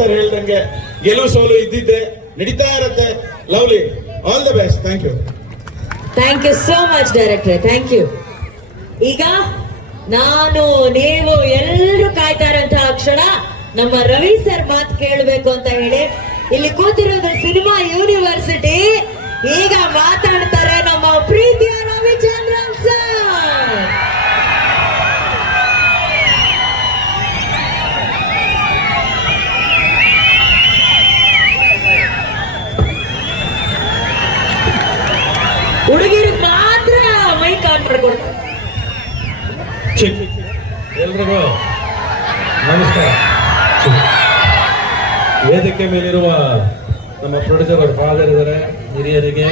Sir ಹೇಳ್ದಂಗೆ ಗೆಲುವು ಸೋಲು ಇದ್ದಿದ್ದೆ, ನಡೀತಾ ಇರತ್ತೆ. Lovely all the best thank you thank you so much director thank you ಈಗ ನಾನು, ನೀವು ಎಲ್ಲರೂ ಕಾಯ್ತಾ ಇರೋಂತಹ ಕ್ಷಣ ನಮ್ಮ ರವಿ ಸರ್ ಮಾತು ಕೇಳಬೇಕು ಅಂತ ಹೇಳಿ. ಇಲ್ಲಿ ಕೂತಿರೋದು ಸಿನಿಮಾ ಯೂನಿವರ್ಸಿಟಿ. ಈಗ ಮಾತಾಡ್ತಾರೆ ನಮ್ಮ ಪ್ರೀತಿಯ ವೇದಿಕೆ ಮೇಲಿರುವ ನಮ್ಮ ಪ್ರೊಡ್ಯೂಸರ್ ಅವರು ಫಾದರ್ ಇದ್ದಾರೆ, ಹಿರಿಯರಿಗೆ,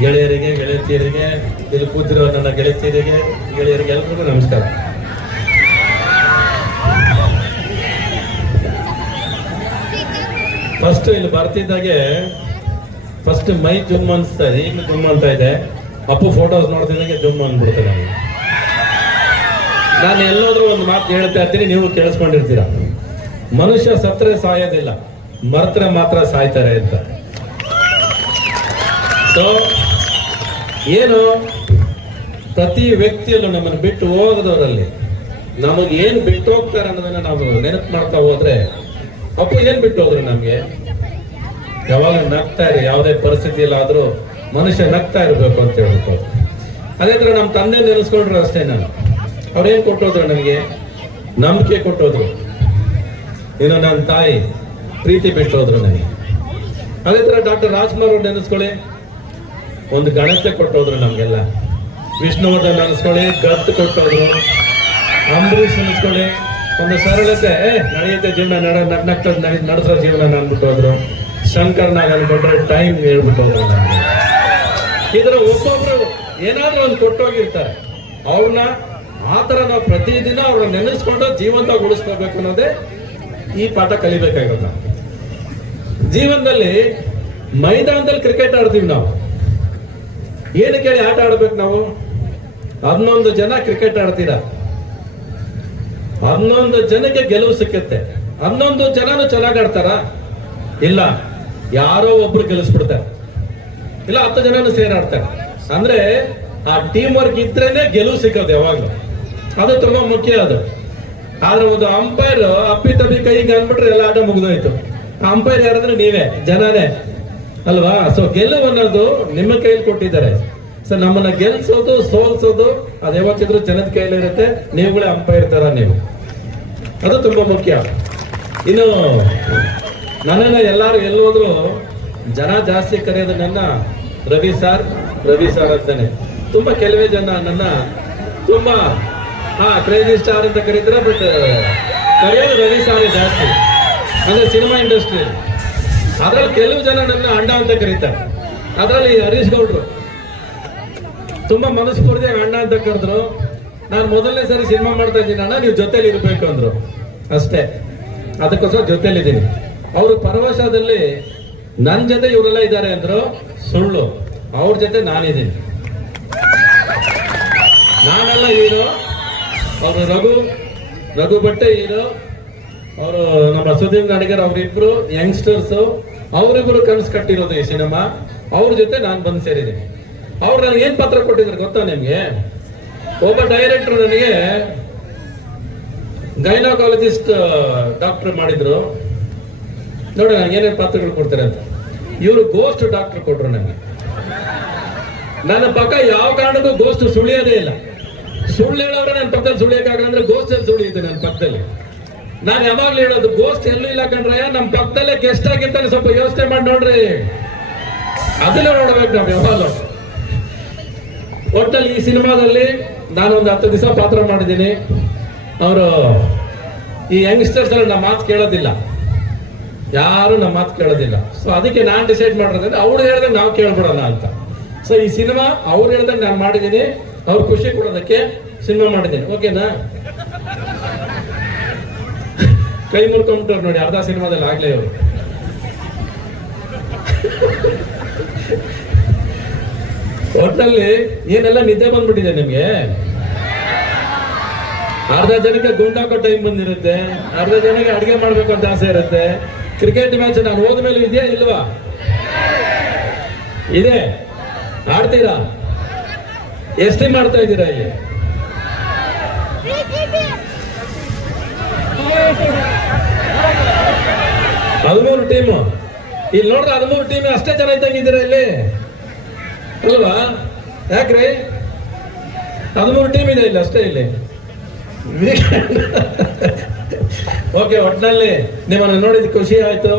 ಗೆಳೆಯರಿಗೆ, ಗೆಳತಿಯರಿಗೆ, ಇಲ್ಲಿ ಕೂತಿರೋ ನನ್ನ ಗೆಳತಿಯರಿಗೆ, ಗೆಳೆಯರಿಗೆ ಎಲ್ರಿಗೂ ನಮಸ್ಕಾರ. ಫಸ್ಟ್ ಇಲ್ಲಿ ಬರ್ತಿದ್ದಾಗೆ ಫಸ್ಟ್ ಮೈ ಜುಮ್ ಅನ್ಸ್ತಾ ಇದೆ? ಈಗಲೂ ಜುಮ್ ಅಂತ ಇದೆ ಅಪ್ಪು ಫೋಟೋಸ್ ನೋಡ್ತಿದ್ದಂಗೆ ಜುಮ್ ಅಂದ್ಬಿಡ್ತೇನೆ ನಾನು ಎಲ್ಲೋದ್ರೂ ಒಂದು ಮಾತು ಹೇಳ್ತಾ ಇರ್ತೀನಿ, ನೀವು ಕೇಳಿಸ್ಕೊಂಡಿರ್ತೀರ? ಮನುಷ್ಯ ಸತ್ರೆ ಸಾಯೋದಿಲ್ಲ, ಮರ್ತ್ರೆ ಮಾತ್ರ ಸಾಯ್ತಾರೆ ಅಂತ. ಸೊ ಏನು? ಪ್ರತಿ ವ್ಯಕ್ತಿಯಲ್ಲೂ ನಮ್ಮನ್ನು ಬಿಟ್ಟು ಹೋಗದವರಲ್ಲಿ ನಮಗೆ ಏನು ಬಿಟ್ಟು ಹೋಗ್ತಾರೆ ಅನ್ನೋದನ್ನ ನಾವು ನೆನಪು ಮಾಡ್ತಾ ಹೋದ್ರೆ, ಅಪ್ಪು ಏನು ಬಿಟ್ಟು ಹೋದ್ರು ನಮಗೆ? ಯಾವಾಗ ನಗ್ತಾ ಇರಿ, ಯಾವುದೇ ಪರಿಸ್ಥಿತಿಯಲ್ಲಾದರೂ ಮನುಷ್ಯ ನಗ್ತಾ ಇರಬೇಕು ಅಂತ ಹೇಳ್ಬೇಕು. ಅದೇ ತರ ನಮ್ಮ ತಂದೆ ನೆನೆಸ್ಕೊಂಡ್ರು ಅಷ್ಟೇ ನಾನು. ಅವ್ರೇನ್ ಕೊಟ್ಟೋದ್ರು ನನಗೆ ನಂಬಿಕೆ ಕೊಟ್ಟೋದ್ರು ಇನ್ನು ನನ್ನ ತಾಯಿ ಪ್ರೀತಿ ಬಿಟ್ಟೋದ್ರು ನನಗೆ. ಅದೇ ಥರ ಡಾಕ್ಟರ್ ರಾಜ್ಕುಮಾರ್ ಅವ್ರು ನೆನೆಸ್ಕೊಳ್ಳಿ ಒಂದು ಗಣತೆ ಕೊಟ್ಟೋದ್ರು ನಮಗೆಲ್ಲ. ವಿಷ್ಣುವರ್ಧನ್ ನೆನೆಸ್ಕೊಳ್ಳಿ ಗತ್ತು ಕೊಟ್ಟೋದ್ರು. ಅಂಬರೀಷ್ ನೆನೆಸ್ಕೊಳ್ಳಿ ಒಂದು ಸರಳತೆ ನಡೆಯುತ್ತೆ ಜೀವನ, ನಡ, ನಗ್ ನಡಿ, ನಡೆಸೋ ಜೀವನ ಅನ್ಬಿಟ್ಟೋದ್ರು ಶಂಕರ್ನಾಗ ಅನ್ಕೊಂಡ್ರೆ ಟೈಮ್ ಹೇಳ್ಬಿಟ್ಟು ಹೋದ್ರು ನಮಗೆ ಇದರ ಒಬ್ಬೊಬ್ರು ಏನಾದ್ರೂ ಒಂದು ಕೊಟ್ಟೋಗಿರ್ತಾರೆ. ಅವ್ರನ್ನ ಆ ಥರ ನಾವು ಪ್ರತಿದಿನ ಅವ್ರನ್ನ ನೆನೆಸ್ಕೊಂಡು ಜೀವಂತ ಉಳಿಸ್ಕೋಬೇಕು ಅನ್ನೋದೇ ಈ ಪಾಠ ಕಲಿಬೇಕಾಗಿರುತ್ತೆ ಜೀವನದಲ್ಲಿ ಮೈದಾನದಲ್ಲಿ ಕ್ರಿಕೆಟ್ ಆಡ್ತೀವಿ ನಾವು. ಏನು ಕೇಳಿ ಆಟ ಆಡ್ಬೇಕು ನಾವು? ಹನ್ನೊಂದು ಜನ ಕ್ರಿಕೆಟ್ ಆಡ್ತೀರಾ? ಹನ್ನೊಂದು ಜನಕ್ಕೆ ಗೆಲುವು ಸಿಕ್ಕತ್ತೆ. ಹನ್ನೊಂದು ಜನನು ಚೆನ್ನಾಗಿ ಆಡ್ತಾರ? ಇಲ್ಲ. ಯಾರೋ ಒಬ್ರು ಗೆಲ್ಲಿಸ್ಬಿಡ್ತಾರೆ ಇಲ್ಲ, ಹತ್ತು ಜನನು ಸೇರಾಡ್ತಾರೆ ಅಂದ್ರೆ ಆ ಟೀಮ್ ವರ್ಕ್ ಇದ್ರೇನೆ ಗೆಲುವು ಸಿಗೋದು ಯಾವಾಗ್ಲೂ. ಅದು ತುಂಬಾ ಮುಖ್ಯ ಅದು. ಆದ್ರೆ ಒಂದು ಅಂಪೈರ್ ಅಪ್ಪಿ ತಪ್ಪಿ ಕೈಗೆ ಅಂದ್ಬಿಟ್ರೆ ಎಲ್ಲ ಆಟ ಮುಗಿದೋಯ್ತು. ಅಂಪೈರ್ ಯಾರಾದ್ರೆ ನೀವೇ ಜನನೇ ಅಲ್ವಾ? ಸೊ ಗೆಲುವು ಅನ್ನೋದು ನಿಮ್ಮ ಕೈಯಲ್ಲಿ ಕೊಟ್ಟಿದ್ದಾರೆ. ಸೊ ನಮ್ಮನ್ನ ಗೆಲ್ಸೋದು, ಸೋಲ್ಸೋದು, ಅದು ಯಾವತ್ತಿದ್ರು ಜನದ ಕೈಯಲ್ಲಿ ಇರುತ್ತೆ. ನೀವುಗಳೇ ಅಂಪೈರ್ ತರ ನೀವು. ಅದು ತುಂಬಾ ಮುಖ್ಯ. ಇನ್ನು, ನನ್ನನ್ನ ಎಲ್ಲರೂ ಎಲ್ಲೋದ್ರು ಜನ ಜಾಸ್ತಿ ಕರೆಯೋದು ನನ್ನ ರವಿ ಸರ್ ರವಿ ಸರ್ ಅಂತಾನೆ. ತುಂಬಾ ಕೆಲವೇ ಜನ ನನ್ನ ತುಂಬಾ ಹಾ ಕ್ರೇಜಿ ಸ್ಟಾರ್ ಅಂತ ಕರೀತಾರೆ ಬಟ್ ಕರೆಯೋದು ರವಿ ಸಾರಿ ಜಾಸ್ತಿ. ಅಂದ್ರೆ ಸಿನಿಮಾ ಇಂಡಸ್ಟ್ರಿ ಅದ್ರಲ್ಲಿ ಕೆಲವು ಜನ ನನ್ನ ಅಣ್ಣ ಅಂತ ಕರೀತಾರೆ. ಅದ್ರಲ್ಲಿ ಹರೀಶ್ ಗೌಡ್ರು. ತುಂಬಾ ಮನಸ್ಫೂರ್ತಿಯಾಗಿ ಅಣ್ಣ ಅಂತ ಕರೆದ್ರು. ನಾನು ಮೊದಲನೇ ಸಾರಿ ಸಿನಿಮಾ ಮಾಡ್ತಾ ಇದ್ದೀನಿ, ಅಣ್ಣ, ನೀವು ಜೊತೆಲಿ ಇರ್ಬೇಕು ಅಂದ್ರು. ಅಷ್ಟೇ. ಅದಕ್ಕೋಸ್ಕರ ಜೊತೆಲಿದ್ದೀನಿ. ಅವರು ಪರವಶದಲ್ಲಿ ನನ್ನ ಜೊತೆ ಇವರೆಲ್ಲ ಇದ್ದಾರೆ ಅಂದ್ರು, ಸುಳ್ಳು. ಅವ್ರ ಜೊತೆ ನಾನಿದ್ದೀನಿ. ನಾನೆಲ್ಲ ಹೀರೋ. ಅವರು ರಘು ರಘು ಬಟ್ಟೆ ಹೀರೋ ಅವರು ನಮ್ಮ ಸುದೀಪ್ ನಾಡಿಗರ್ ಅವರಿಬ್ರು ಯಂಗ್ಸ್ಟರ್ಸ್ ಅವರಿಬ್ರು ಕನಸು ಕಟ್ಟಿರೋದು ಈ ಸಿನಿಮಾ ಅವ್ರ ಜೊತೆ ನಾನು ಬಂದು ಸೇರಿದ್ದೀನಿ. ಅವ್ರು ನನಗೆ ಏನು ಪತ್ರ ಕೊಟ್ಟಿದ್ರು ಗೊತ್ತಾ ನಿಮಗೆ? ಒಬ್ಬ ಡೈರೆಕ್ಟರ್ ನನಗೆ ಗೈನಕಾಲಜಿಸ್ಟ್ ಡಾಕ್ಟರ್ ಮಾಡಿದ್ರು. ನೋಡಿ ನನಗೆ ಏನೇನು ಪಾತ್ರಗಳು ಕೊಡ್ತಾರೆ ಅಂತ. ಇವರು ಗೋಸ್ಟ್ ಡಾಕ್ಟರ್ ಕೊಟ್ರು ನನಗೆ ನನ್ನ ಪಕ್ಕ ಯಾವ ಕಾರಣಕ್ಕೂ ಗೋಸ್ಟ್ ಸುಳಿಯೋದೇ ಇಲ್ಲ. ಸುಳ್ಳು ಹೇಳೋರೆ ನನ್ನ ಪಕ್ಕದಲ್ಲಿ ಸುಳಿಯಕ್ಕಾಗಲ್ಲ ಅಂದ್ರೆ ಗೋಸ್ಟ್ ಅಲ್ಲಿ ಸುಳಿಯುತ್ತೆ ನನ್ನ ಪಕ್ಕದಲ್ಲಿ. ನಾನು ಯಾವಾಗ್ಲೂ ಹೇಳೋದು ಗೋಸ್ಟ್ ಎಲ್ಲೂ ಇಲ್ಲ ಕಣ್ರಯ್ಯ ನಮ್ಮ ಪಕ್ಕದಲ್ಲೇ ಗೆಸ್ಟ್ ಆಗಿರ್ತಾನೆ, ಸ್ವಲ್ಪ ಯೋಚನೆ ಮಾಡಿ ನೋಡ್ರಿ. ಅದನ್ನ ನೋಡ್ಬೇಕು ನಾವು ಯಾವಾಗ ಒಟ್ಟಲ್ಲಿ ಈ ಸಿನಿಮಾದಲ್ಲಿ ನಾನು ಒಂದು ಹತ್ತು ದಿವಸ ಪಾತ್ರ ಮಾಡಿದ್ದೀನಿ. ಅವರು ಈ ಯಂಗ್ಸ್ಟರ್ಸ್ ಎಲ್ಲ ನಮ್ಮ ಮಾತು ಕೇಳೋದಿಲ್ಲ. ಯಾರು ನಮ್ಮ ಮಾತು ಕೇಳೋದಿಲ್ಲ. ಸೊ ಅದಕ್ಕೆ ನಾನು ಡಿಸೈಡ್ ಮಾಡೋದಂದ್ರೆ ಅವ್ರು ಹೇಳ್ದಂಗೆ ನಾವು ಕೇಳ್ಬಿಡೋಣ ಅಂತ. ಸೊ ಈ ಸಿನಿಮಾ ಅವ್ರು ಹೇಳ್ದಂಗೆ ನಾನು ಮಾಡಿದ್ದೀನಿ. ಅವ್ರು ಖುಷಿ ಕೊಡೋದಕ್ಕೆ ಸಿನಿಮಾ ಮಾಡಿದ್ದೇನೆ ಓಕೆನಾ? ಕೈ ಮುರ್ಕೊಂಬಿಟ್ಟವ್ರು ನೋಡಿ, ಅರ್ಧ ಸಿನಿಮಾದಲ್ಲಿ ಆಗ್ಲೇ ಅವರು ಒಟ್ನಲ್ಲಿ ಏನೆಲ್ಲ ನಿದ್ದೆ ಬಂದ್ಬಿಟ್ಟಿದೆ ನಿಮ್ಗೆ? ಅರ್ಧ ಜನಕ್ಕೆ ಗುಂಡಾಕೋ ಟೈಮ್ ಬಂದಿರುತ್ತೆ, ಅರ್ಧ ಜನಕ್ಕೆ ಅಡಿಗೆ ಮಾಡ್ಬೇಕು ಅಂತ ಆಸೆ ಇರುತ್ತೆ. ಕ್ರಿಕೆಟ್ ಮ್ಯಾಚ್ ನಾನು ಹೋದ್ಮೇಲೆ ಇದೆಯಾ ಇಲ್ವಾ? ಇದೆ. ಆಡ್ತೀರಾ? ಎಷ್ಟು ಮಾಡ್ತಾ ಇದ್ದೀರಾ ಇಲ್ಲಿ? ಹದಿಮೂರು ಟೀಮು ಇಲ್ಲಿ ನೋಡ್ರಿ ಹದಿಮೂರು ಟೀಮ್ ಅಷ್ಟೇ ಜನ ಇದ್ದಂಗಿದ್ದೀರ ಇಲ್ಲಿ? ಅಲ್ವಾ? ಯಾಕ್ರಿ? ಹದಿಮೂರು ಟೀಮ್ ಇದೆ ಇಲ್ಲಿ ಅಷ್ಟೇ ಇಲ್ಲಿ. ಓಕೆ ಒಟ್ಟಿನಲ್ಲಿ ನಿಮ್ಮನ್ನು ನೋಡಿದ ಖುಷಿ ಆಯ್ತು.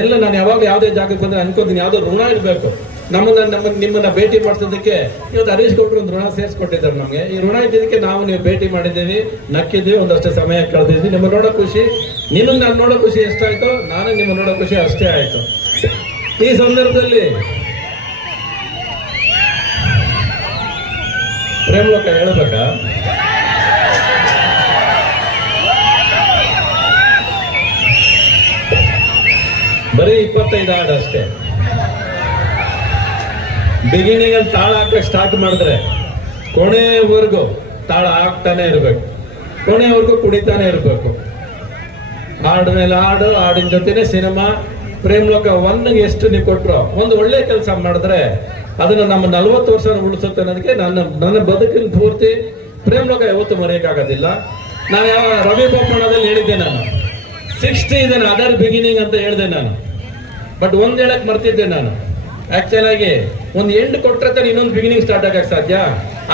ಎಲ್ಲ ನಾನು ಯಾವಾಗ ಯಾವುದೇ ಜಾಗಕ್ಕೆ ಬಂದ್ರೆ ಅನ್ಕೋತೀನಿ. ಯಾವುದೋ ಋಣ ಇರಬೇಕು. ನಮ್ಮನ್ನ, ನಮ್ಮ, ನಿಮ್ಮನ್ನ ಭೇಟಿ ಮಾಡಿಸೋದಕ್ಕೆ ಇವತ್ತು ಹರೀಶ್ ಗೌಡ್ರು ಒಂದು ಋಣ ಸೇರಿಸ್ಕೊಟ್ಟಿದ್ದಾರೆ ನಮಗೆ. ಈ ಋಣ ಇದ್ದಿದ್ದಕ್ಕೆ ನಾವು ನೀವು ಭೇಟಿ ಮಾಡಿದ್ದೀವಿ, ನಕ್ಕಿದ್ದೀವಿ, ಒಂದಷ್ಟು ಸಮಯ ಕಳೆದಿದ್ವಿ ನಿಮ್ಮ ನೋಡೋ ಖುಷಿ ನಿಮ್ಮನ್ನ ನಾನು ನೋಡೋ ಖುಷಿ ಎಷ್ಟಾಯ್ತು, ನಾನು ನಿಮ್ಮ ನೋಡೋ ಖುಷಿ ಅಷ್ಟೇ ಆಯ್ತು. ಈ ಸಂದರ್ಭದಲ್ಲಿ ಪ್ರೇಮಲೋಕ ಹೇಳ್ಬೇಕಾ? ಬರೀ ಇಪ್ಪತ್ತೈದು ಹಾಡು ಅಷ್ಟೇ ಬಿಗಿನಿಂಗ್ ಅಲ್ಲಿ ತಾಳ ಹಾಕಕ್ ಸ್ಟಾರ್ಟ್ ಮಾಡಿದ್ರೆ ಕೊನೆವರೆಗೂ ತಾಳ ಹಾಕ್ತಾನೆ ಇರ್ಬೇಕು. ಕೊನೆವರೆಗೂ ಕುಡಿತಾನೆ ಇರಬೇಕು. ಹಾಡು ಮೇಲೆ ಹಾಡು, ಹಾಡಿನ ಜೊತೆನೆ ಸಿನಿಮಾ, ಪ್ರೇಮ್ ಲೋಕ ಒನ್ಗೆ ಎಷ್ಟು ನೀವು ಕೊಟ್ರು, ಒಂದು ಒಳ್ಳೆ ಕೆಲಸ ಮಾಡಿದ್ರೆ ಅದನ್ನ ನಮ್ಮ ನಲ್ವತ್ತು ವರ್ಷ ಉಳಿಸುತ್ತೆ ಅನ್ನೋದಕ್ಕೆ ನನ್ನ ನನ್ನ ಬದುಕಿನ ಪೂರ್ತಿ ಪ್ರೇಮ್ ಲೋಕ ಯಾವತ್ತೂ ಮರೆಯಕ್ಕಾಗೋದಿಲ್ಲ. ನಾನು ಯಾವ ರವಿ ಬೊಮ್ಮಣ್ಣದಲ್ಲಿ ಹೇಳಿದ್ದೆ ನಾನು. ಸಿಕ್ಸ್ಟಿ ಇದೆ ಅದರ್ ಬಿಗಿನಿಂಗ್ ಅಂತ ಹೇಳಿದೆ ನಾನು. ಬಟ್ ಒಂದು ಹೇಳಕ್ ಮರ್ತಿದ್ದೆ ನಾನು. ಆ್ಯಕ್ಚುಲಾಗಿ ಒಂದು ಎಂಡ್ ಕೊಟ್ಟರೆ ತಾನೆ ಇನ್ನೊಂದು ಬಿಗಿನಿಂಗ್ ಸ್ಟಾರ್ಟ್ ಆಗಕ್ಕೆ ಸಾಧ್ಯ?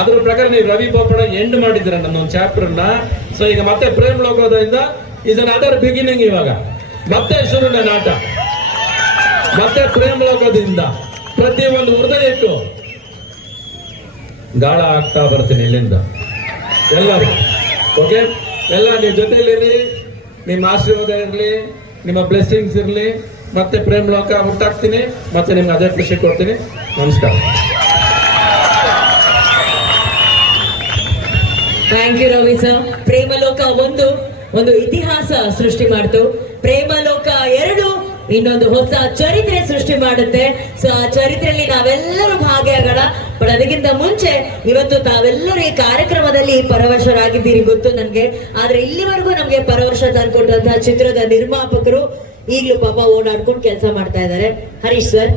ಅದ್ರ ಪ್ರಕಾರ ನೀವು ರವಿ ಬೋಪಣ್ಣ ಎಂಡ್ ಮಾಡಿದ್ದೀರ ನನ್ನ ಒಂದು ಚಾಪ್ಟರ್ನ ಸೊ ಈಗ ಮತ್ತೆ ಪ್ರೇಮ್ ಲೋಕೋದಿಂದ ಇಸ್ ಅನ್ ಅದರ್ ಬಿಗಿನಿಂಗ್ ಇವಾಗ. ಮತ್ತೆ ಶುರು ನಾಟ. ಮತ್ತೆ ಪ್ರೇಮ್ ಲೋಕದಿಂದ ಪ್ರತಿ ಒಂದು ಹೃದಯಕ್ಕೂ ಗಾಳ ಆಗ್ತಾ ಬರ್ತೀನಿ ಇಲ್ಲಿಂದ. ಎಲ್ಲರೂ ಓಕೆ ಎಲ್ಲ ನೀವು ಜೊತೆಲಿರಿ ನಿಮ್ಮ ಆಶೀರ್ವಾದ ಇರಲಿ, ನಿಮ್ಮ ಬ್ಲೆಸ್ಸಿಂಗ್ಸ್ ಇರಲಿ, ಮತ್ತೆ ಪ್ರೇಮ್ ಲೋಕ ಮುಟ್ಟಾಕ್ತೀನಿ ಮತ್ತೆ ನಿಮ್ಗೆ ಅದೇ ಖುಷಿ ಕೊಡ್ತೀನಿ. ನಮಸ್ಕಾರ. Thank you Ravi sir Premaloka ಒಂದು ಒಂದು ಇತಿಹಾಸ ಸೃಷ್ಟಿ ಮಾಡ್ತು. ಪ್ರೇಮಲೋಕ ಎರಡು, ಇನ್ನೊಂದು ಹೊಸ ಚರಿತ್ರೆ ಸೃಷ್ಟಿ ಮಾಡುತ್ತೆ. ಸೊ ಆ ಚರಿತ್ರೆಯಲ್ಲಿ ನಾವೆಲ್ಲರೂ ಭಾಗಿಯಾಗೋಣ. ಬಟ್ ಅದಕ್ಕಿಂತ ಮುಂಚೆ, ಇವತ್ತು ತಾವೆಲ್ಲರೂ ಈ ಕಾರ್ಯಕ್ರಮದಲ್ಲಿ ಪರವಶರಾಗಿದ್ದೀರಿ ಗೊತ್ತು ನನಗೆ. ಆದ್ರೆ ಇಲ್ಲಿವರೆಗೂ ನಮ್ಗೆ ಪರವಶ ತಂದ್ಕೊಟ್ಟಂತಹ ಚಿತ್ರದ ನಿರ್ಮಾಪಕರು ಈಗಲೂ ಪಾಪ ಓಡಾಡ್ಕೊಂಡು ಕೆಲಸ ಮಾಡ್ತಾ ಇದ್ದಾರೆ. ಹರೀಶ್ ಸರ್